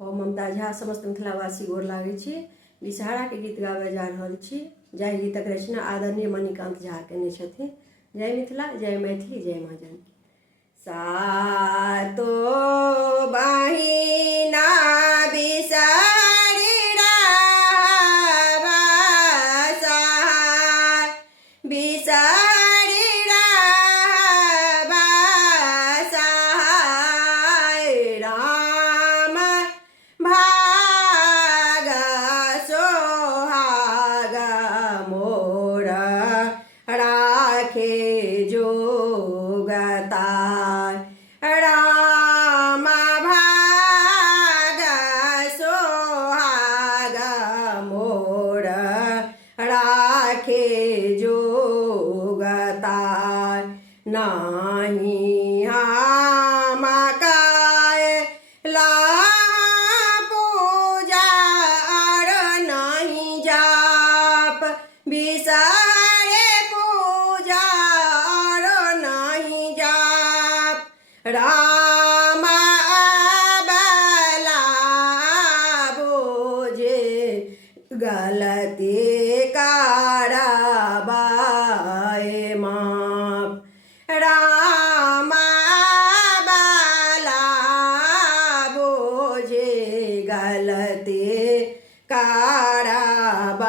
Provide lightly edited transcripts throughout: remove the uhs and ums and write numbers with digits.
हम ममता झा समस्त मिथिलावासी गोर लागै छी। विषहारा के गीत गाबे जा रहल छी। जय गीतक रचना आदरणीय मणिकांत झा केने छथिन। जय मिथिला, जय मैथिली, जय माँ जानकी। सातो बहिना बिसरि रहबा सहाय, बिसरि रहबा सहाय। राम भाग सोहाग मोर राखे जोगताय। राम भाग सोहाग मोर राखे जोगताय। नाही हम कायला पूजा और नहीं जाप, बिसरे पूजा और नहीं जाप। राम अबला बोझे गलती करबाए माप। राम अबला बोझे गलती करबाए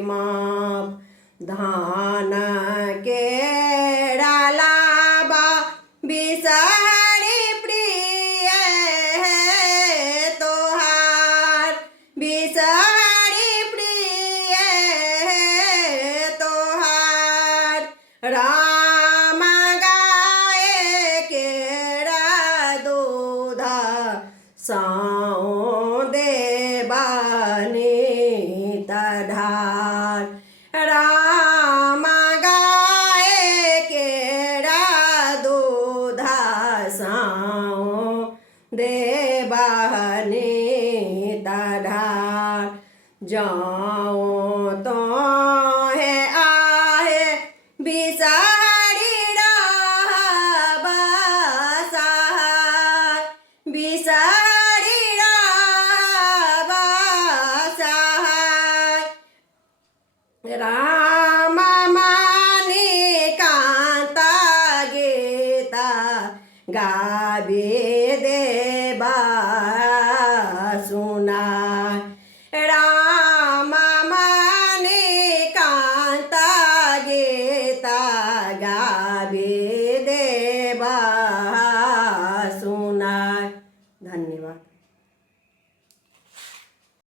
माप। धान के डालाबा बिसरि प्रिय है तोहार, बिसरि प्रिय है तोहार। राम गाय केरा दूध साओ देबानी तढ़ार। राम गाय केरा दूध साओ देबानी तढ़ार। जाओ तो है आहे बिसरि रहबा सहाय, बिसरि रहबा सहाय। राम मणिकांत गीता गाबे देबा सुनाय। राम मणिकांत गीता गाबे देबा सुनाय। धन्यवाद।